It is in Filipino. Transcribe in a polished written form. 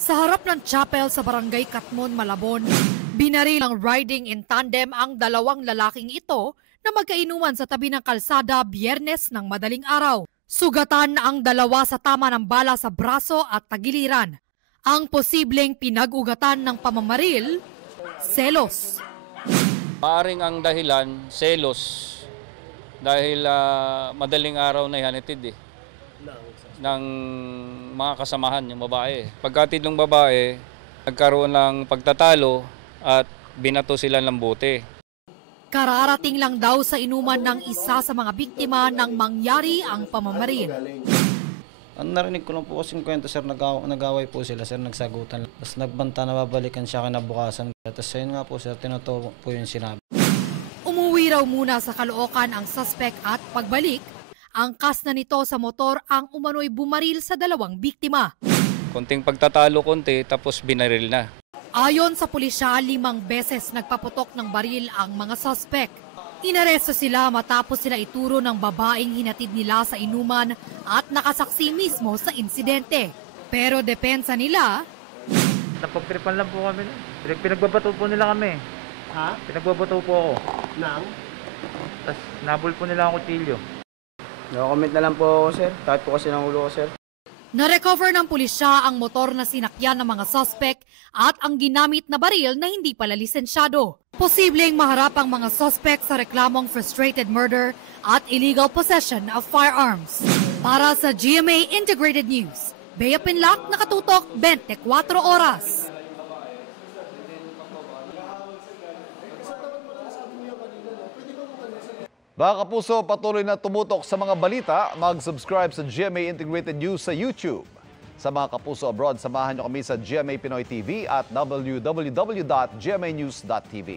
Sa harap ng chapel sa barangay Katmon, Malabon, binaril ng riding in tandem ang dalawang lalaking ito na magkainuman sa tabi ng kalsada Biyernes ng madaling araw. Sugatan ang dalawa sa tama ng bala sa braso at tagiliran. Ang posibleng pinag-ugatan ng pamamaril, selos. Maaring ang dahilan, selos. Dahil madaling araw na ihanitid ng mga kasamahan, yung babae. Pagkatid ng babae, nagkaroon ng pagtatalo at binato sila ng bote. Kararating lang daw sa inuman ng isa sa mga biktima nang mangyari ang pamamaril. Ang narinig ko lang po kasing kwento, sir, nag-away po sila, sir, nagsagutan. Tapos nagbanta na babalikan siya kinabukasan. Tapos yun nga po, sir, tinutubo po yung sinabi. Umuwi raw muna sa Caloocan ang suspect at pagbalik, angkas na nito sa motor ang umano'y bumaril sa dalawang biktima. Konting pagtatalo tapos binaril na. Ayon sa pulisya, 5 beses nagpaputok ng baril ang mga suspect. Inaresto sila matapos sila ituro ng babaeng hinatid nila sa inuman at nakasaksi mismo sa insidente. Pero depensa nila, napagtripan lang po kami. Pinagbabato po nila kami. Ha? Pinagbabato po ako. Nang? Tapos nabul po nila ang kutsilyo. No-comment na lang po ako, sir. Kahit po kasi ng ulo ko, sir. na-recover ng pulisya ang motor na sinakyan ng mga suspect at ang ginamit na baril na hindi pala lisensyado. Posibleng maharap ang mga suspect sa reklamong frustrated murder at illegal possession of firearms. Para sa GMA Integrated News, Bea Pinlac, nakatutok 24 oras. Mga kapuso, patuloy na tumutok sa mga balita. Mag-subscribe sa GMA Integrated News sa YouTube. Sa mga kapuso abroad, samahan niyo kami sa GMA Pinoy TV at www.gmanews.tv.